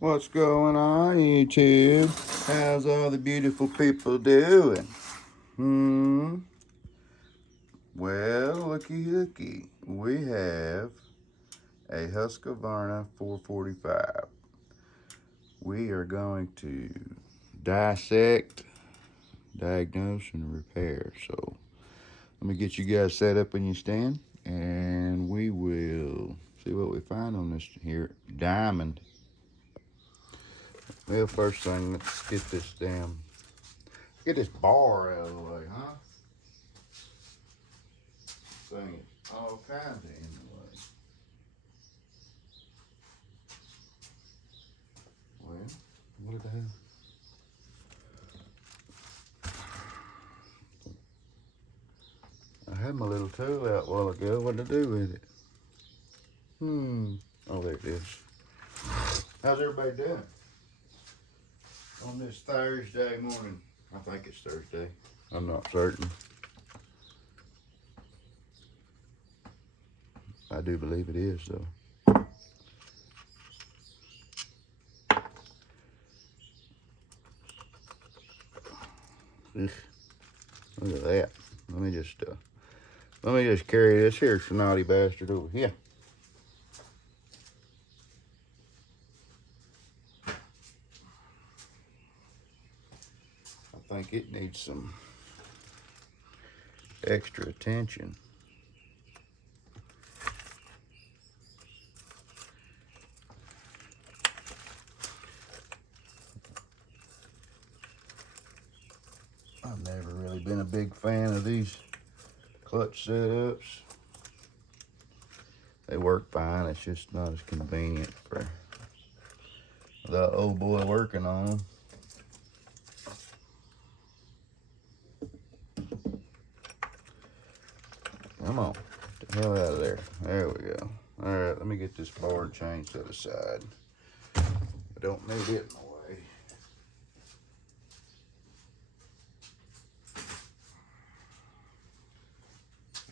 What's going on, YouTube? How's all the beautiful people doing? Well, looky. We have a Husqvarna 445. We are going to dissect, diagnose, and repair. So, let me get you guys set up in your stand, and we will see what we find on this here diamond. Well, first thing, let's get this bar out of the way, huh? Thing is all kinds of in the way. Well, what the hell? I had my little tool out a while ago. What to do with it? Oh, there it is. How's everybody doing? On this Thursday morning. I think it's Thursday. I'm not certain. I do believe it is, though. Look at that. Let me just carry this here snotty bastard over here. I think it needs some extra attention. I've never really been a big fan of these clutch setups. They work fine, it's just not as convenient for the old boy working on them. Come on, get the hell out of there. There we go. All right, let me get this bar and chain set aside. I don't need it in the way.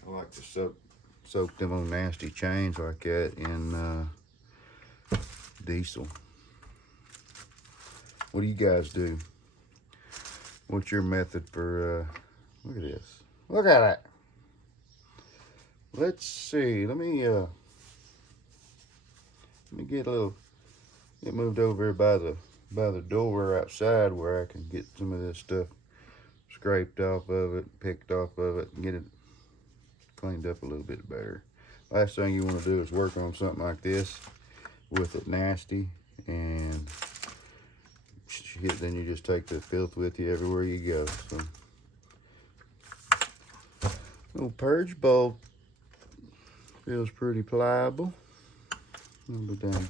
I like to soak them on nasty chains like that in diesel. What do you guys do? What's your method for, look at this. Look at that. Let's see, let me get moved over by the door outside where I can get some of this stuff scraped off of it, picked off of it, and get it cleaned up a little bit better. Last thing you want to do is work on something like this with it nasty, and then you just take the filth with you everywhere you go. So, little purge bolt feels pretty pliable. Let's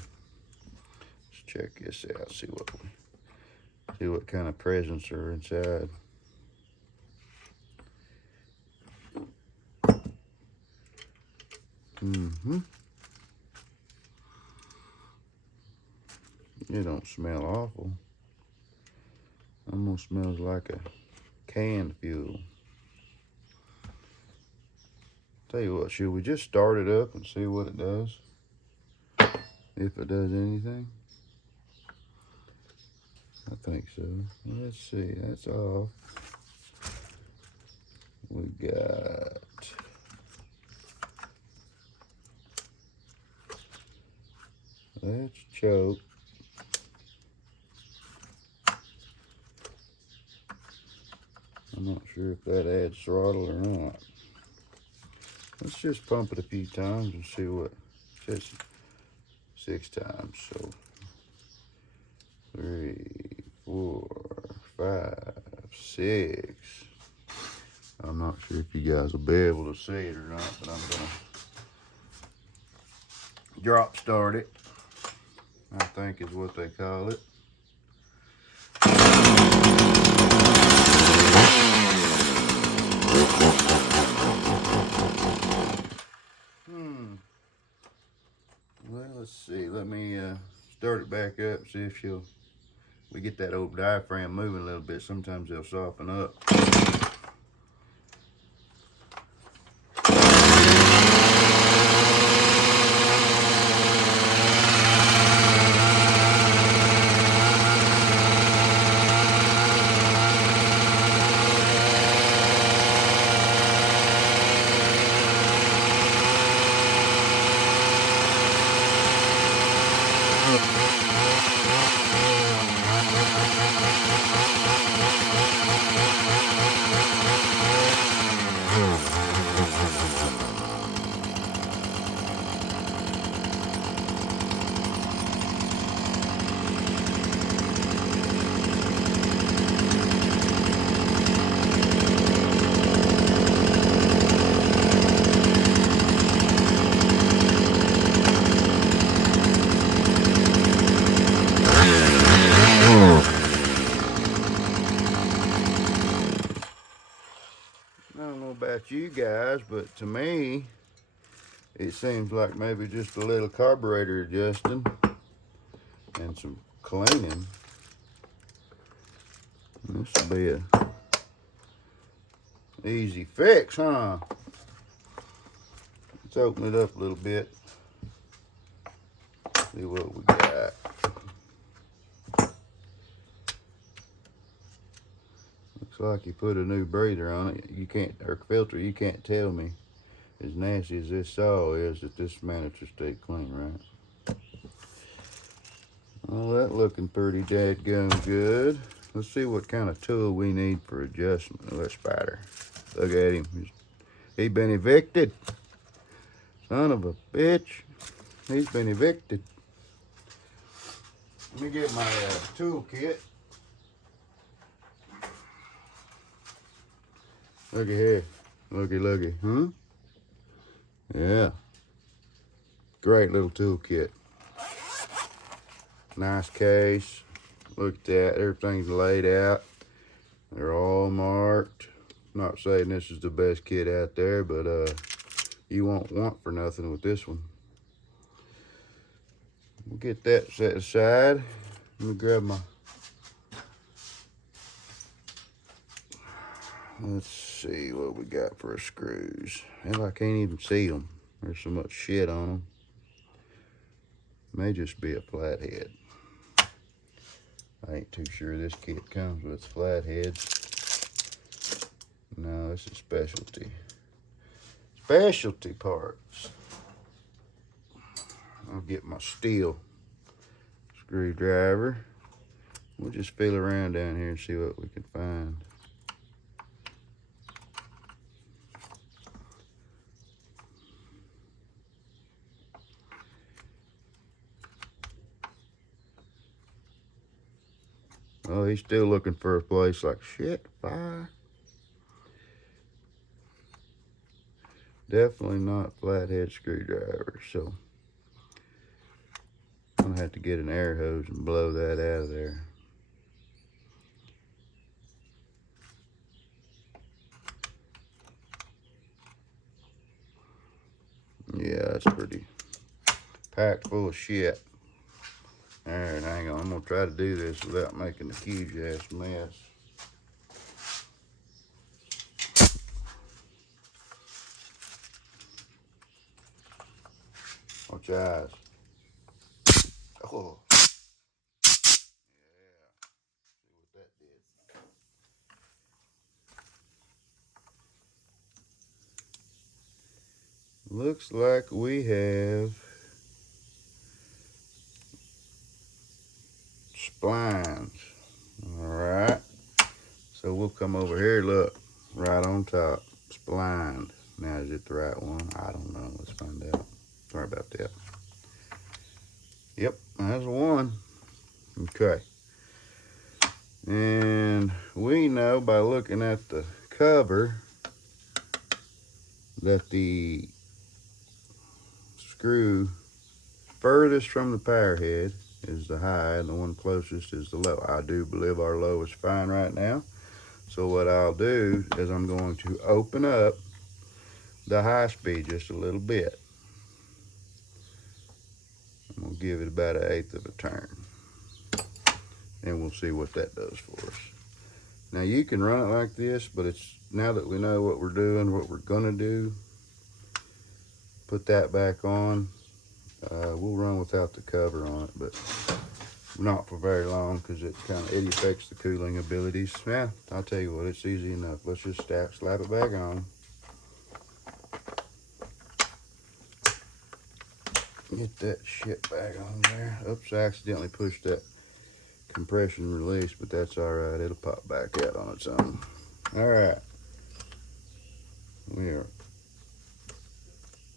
check this out. See what kind of presents are inside. It don't smell awful. Almost smells like a canned fuel. Tell you what, should we just start it up and see what it does? If it does anything? I think so. Let's see, that's off. We got that's choke. I'm not sure if that adds throttle or not. Let's just pump it a few times and see what it says. 6 times. So 3, 4, 5, 6. I'm not sure if you guys will be able to see it or not, but I'm gonna drop start it, I think is what they call it. Well, let's see. Let me start it back up, see if we get that old diaphragm moving a little bit. Sometimes they'll soften up. I don't know about you guys, but to me, it seems like maybe just a little carburetor adjusting and some cleaning. This will be a easy fix, huh? Let's open it up a little bit. See what we got. Looks like you put a new breather on it. You can't, or filter, you can't tell me, as nasty as this saw is, that this manager stayed clean, right? Well, that looking pretty dadgum good. Let's see what kind of tool we need for adjustment of that spider. Look at him. He's been evicted. Son of a bitch. He's been evicted. Let me get my tool kit. Looky here. Looky. Yeah. Great little tool kit. Nice case. Look at that. Everything's laid out. They're all marked. Not saying this is the best kit out there, but you won't want for nothing with this one. We'll get that set aside. Let me grab my... Let's see what we got for screws. Hell, I can't even see them. There's so much shit on them. May just be a flathead. I ain't too sure this kit comes with flatheads. No, this is specialty. Specialty parts. I'll get my steel screwdriver. We'll just feel around down here and see what we can find. Oh, he's still looking for a place like shit. Fire. Definitely not flathead screwdriver, so I'm gonna have to get an air hose and blow that out of there. Yeah, it's pretty packed full of shit. All right, hang on. I'm gonna try to do this without making a huge ass mess. Watch your eyes. Oh. Yeah. See what that did. Looks like we have splines. All right. So we'll come over here, look, right on top, splined. Now, is it the right one? I don't know. Let's find out. Sorry about that. Yep, that's one. Okay. And we know by looking at the cover that the screw furthest from the power head is the high and the one closest is the low. I do believe our low is fine right now. So what I'll do is I'm going to open up the high speed just a little bit. I'm going to give it about 1/8 of a turn. And we'll see what that does for us. Now you can run it like this, but it's now that we know what we're doing, what we're gonna do, put that back on. We'll run without the cover on it, but not for very long because it affects the cooling abilities. Yeah, I'll tell you what, it's easy enough. Let's just slap it back on. Get that shit back on there. Oops, I accidentally pushed that compression release, but that's alright. It'll pop back out on its own. Alright. We are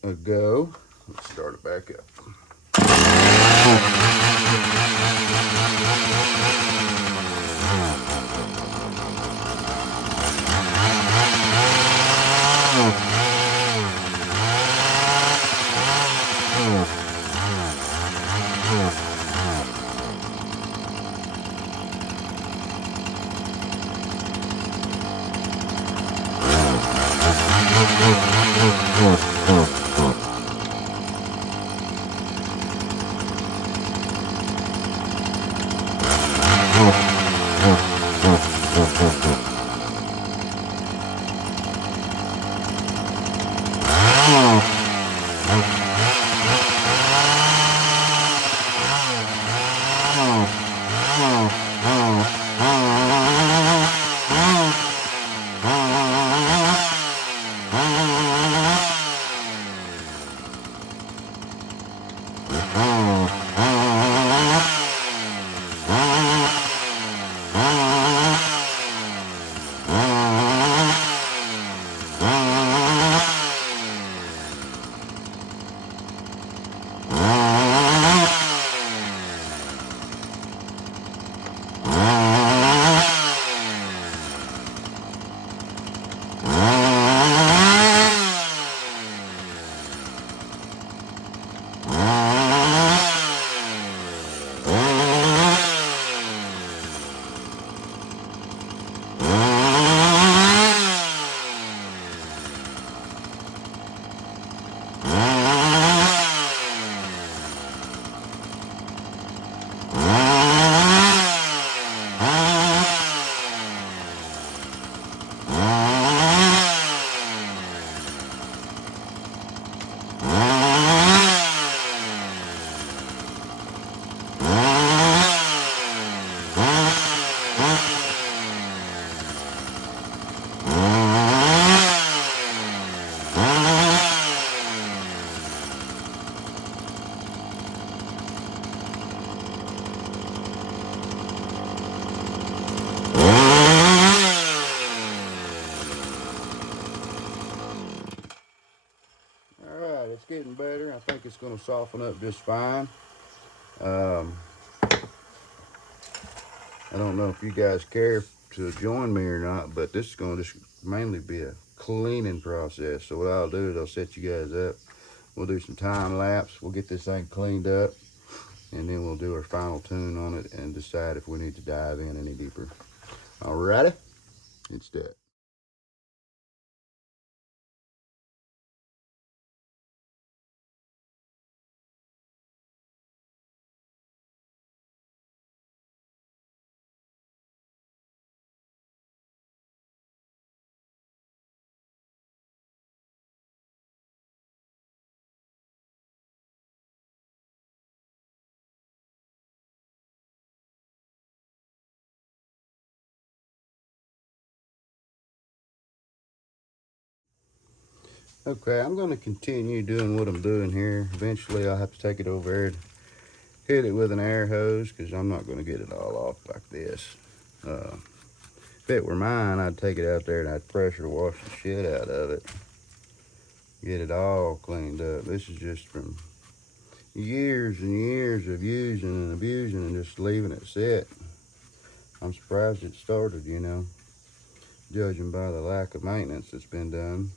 a go. Let's start it back up. It's getting better. I think it's going to soften up just fine. I don't know if you guys care to join me or not, but this is going to just mainly be a cleaning process. So what I'll do is I'll set you guys up. We'll do some time lapse. We'll get this thing cleaned up, and then we'll do our final tune on it and decide if we need to dive in any deeper. Alrighty, it's that. Okay, I'm going to continue doing what I'm doing here. Eventually, I'll have to take it over there and hit it with an air hose because I'm not going to get it all off like this. If it were mine, I'd take it out there and I'd pressure wash the shit out of it. Get it all cleaned up. This is just from years and years of using and abusing and just leaving it sit. I'm surprised it started, you know, judging by the lack of maintenance that's been done.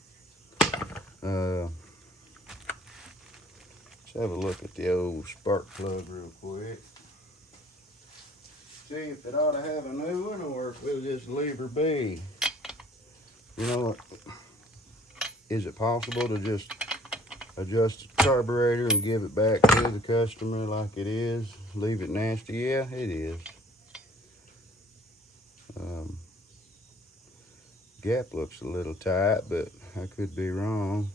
Let's have a look at the old spark plug real quick. See if it ought to have a new one or if it'll just leave her be. You know, is it possible to just adjust the carburetor and give it back to the customer like it is? Leave it nasty? Yeah, it is. Gap looks a little tight, but I could be wrong.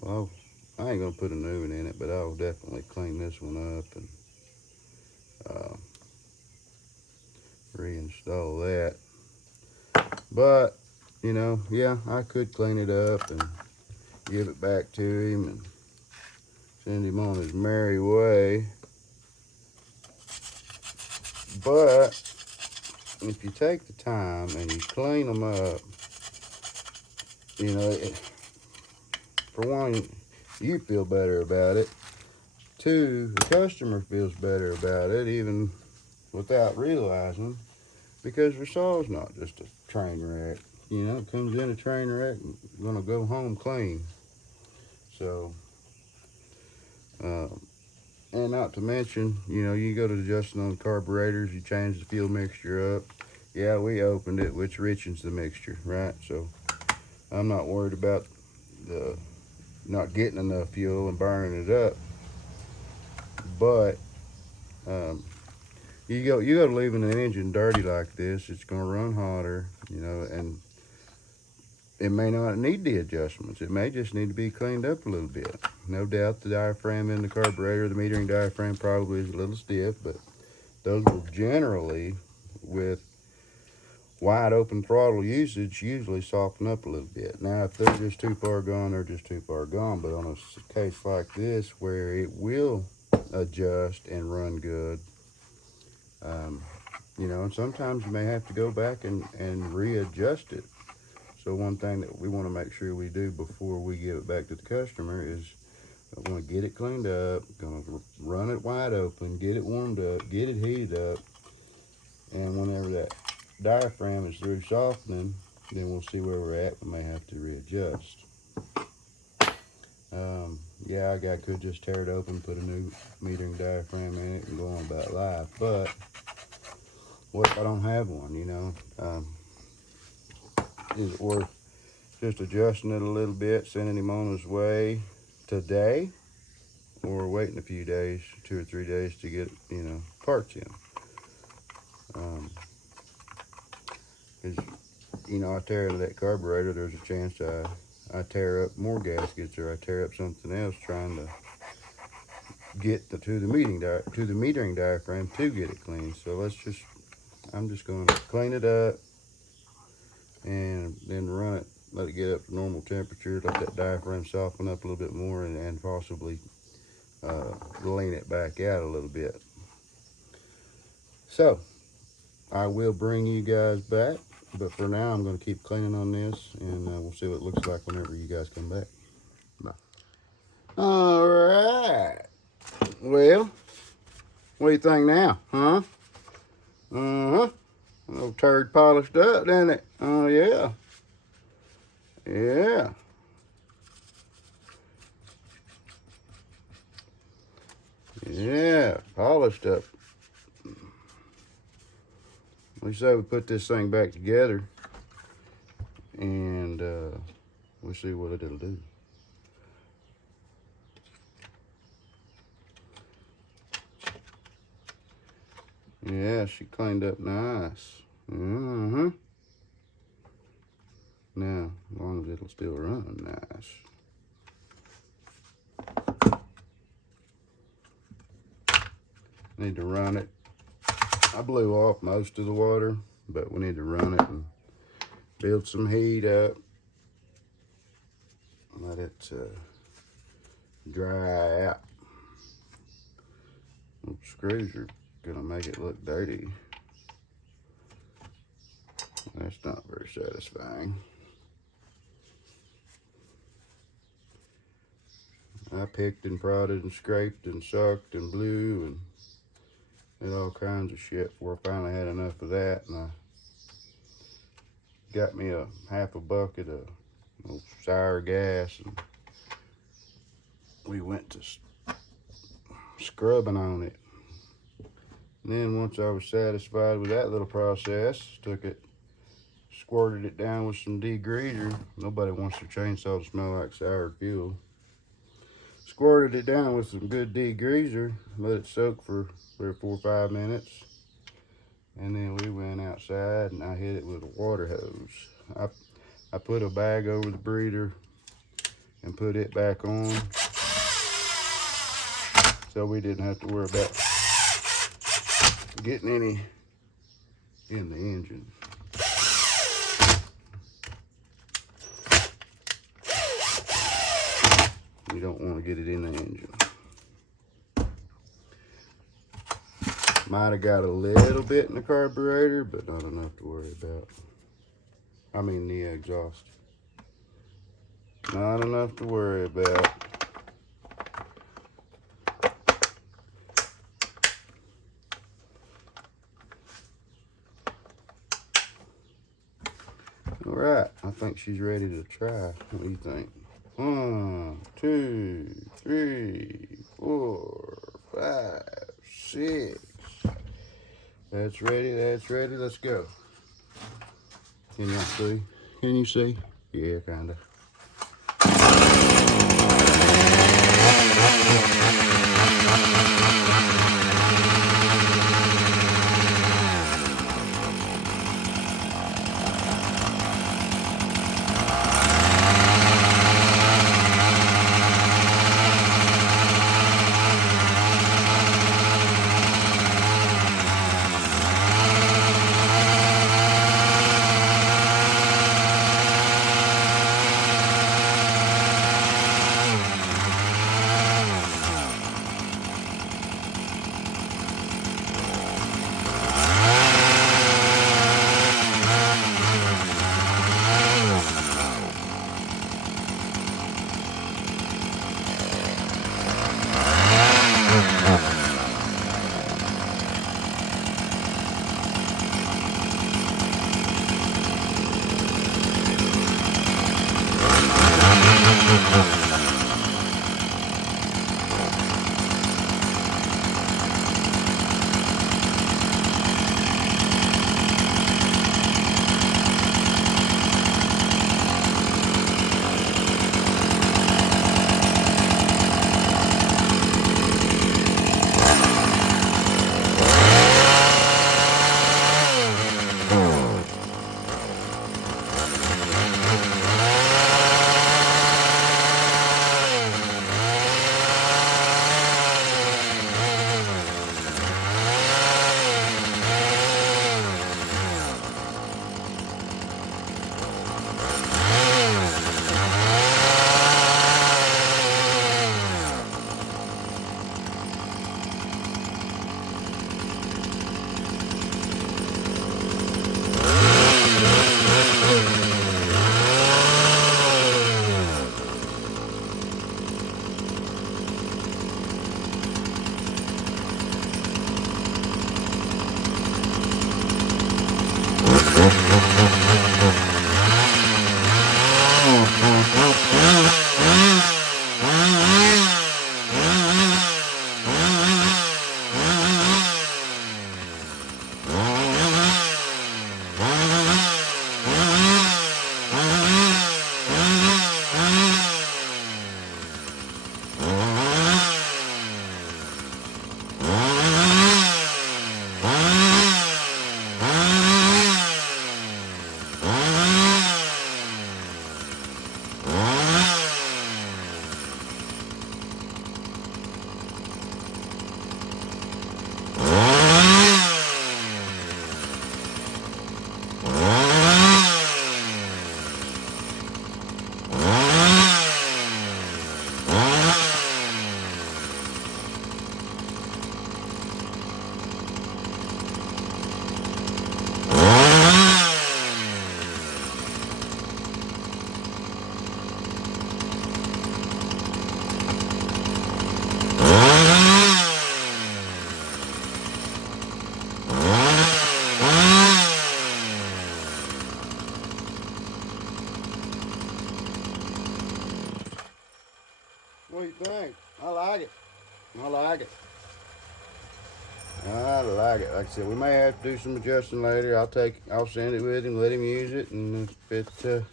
Well, I ain't gonna put a new one in it, but I'll definitely clean this one up and reinstall that. But, you know, yeah, I could clean it up and give it back to him and send him on his merry way. But if you take the time and you clean them up, you know, for one, you feel better about it. Two, the customer feels better about it, even without realizing, because your saw's not just a train wreck. You know, it comes in a train wreck and gonna go home clean. So, and not to mention, you know, you go to adjusting on the carburetors, you change the fuel mixture up. Yeah, we opened it, which richens the mixture, right? So I'm not worried about the not getting enough fuel and burning it up. But you go to leaving an engine dirty like this, it's gonna run hotter, you know, and it may not need the adjustments. It may just need to be cleaned up a little bit. No doubt the diaphragm in the carburetor, the metering diaphragm, probably is a little stiff, but those will generally, with wide open throttle usage, usually soften up a little bit. Now, if they're just too far gone, they're just too far gone. But on a case like this, where it will adjust and run good, you know, and sometimes you may have to go back and readjust it. So one thing that we want to make sure we do before we give it back to the customer is I want to get it cleaned up, going to run it wide open, get it warmed up, get it heated up, and whenever that diaphragm is through softening, then we'll see where we're at. We may have to readjust. Yeah, I could just tear it open, put a new metering diaphragm in it, and go on about life. But what if I don't have one? You know, is it worth just adjusting it a little bit, sending him on his way today, or waiting a few days, 2 or 3 days to get, you know, parts in? Because, you know, I tear into that carburetor, there's a chance I tear up more gaskets, or I tear up something else trying to get to the metering diaphragm to get it clean. So I'm just going to clean it up and then run it, let it get up to normal temperature, let that diaphragm soften up a little bit more, and possibly lean it back out a little bit. So I will bring you guys back, but for now I'm going to keep cleaning on this, and we'll see what it looks like whenever you guys come back. Bye. All right. Well, what do you think now, huh? Uh-huh. Little turd polished up, didn't it? Oh, yeah. Yeah. Yeah, polished up. We say we put this thing back together, and we'll see what it'll do. Yeah, she cleaned up nice. Mm-hmm. Now, as long as it'll still run nice. Need to run it. I blew off most of the water, but we need to run it and build some heat up. Let it dry out. Those screws are gonna make it look dirty. That's not very satisfying. I picked and prodded and scraped and sucked and blew and did all kinds of shit before I finally had enough of that, and I got me a half a bucket of sour gas, and we went to scrubbing on it. And then once I was satisfied with that little process, took it, squirted it down with some degreaser. Nobody wants their chainsaw to smell like sour fuel. Squirted it down with some good degreaser, let it soak for 3 or 4 or 5 minutes, and then we went outside and I hit it with a water hose. I put a bag over the breeder and put it back on, so we didn't have to worry about getting any in the engine. You don't want to get it in the engine. Might have got a little bit in the carburetor, but not enough to worry about. I mean the exhaust. Not enough to worry about. All right, I think she's ready to try. What do you think? 1, 2, 3, 4, 5, 6. That's ready, let's go. Can you see? Can you see? Yeah, kinda. What do you think? I like it. I like it. I like it. Like I said, we may have to do some adjusting later. I'll send it with him, let him use it, and if it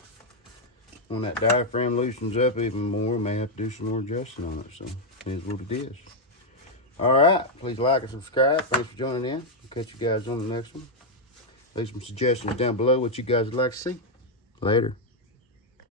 when that diaphragm loosens up even more, we may have to do some more adjusting on it. So it is what it is. All right. Please like and subscribe. Thanks for joining in. I'll catch you guys on the next one. Leave some suggestions down below what you guys would like to see. Later.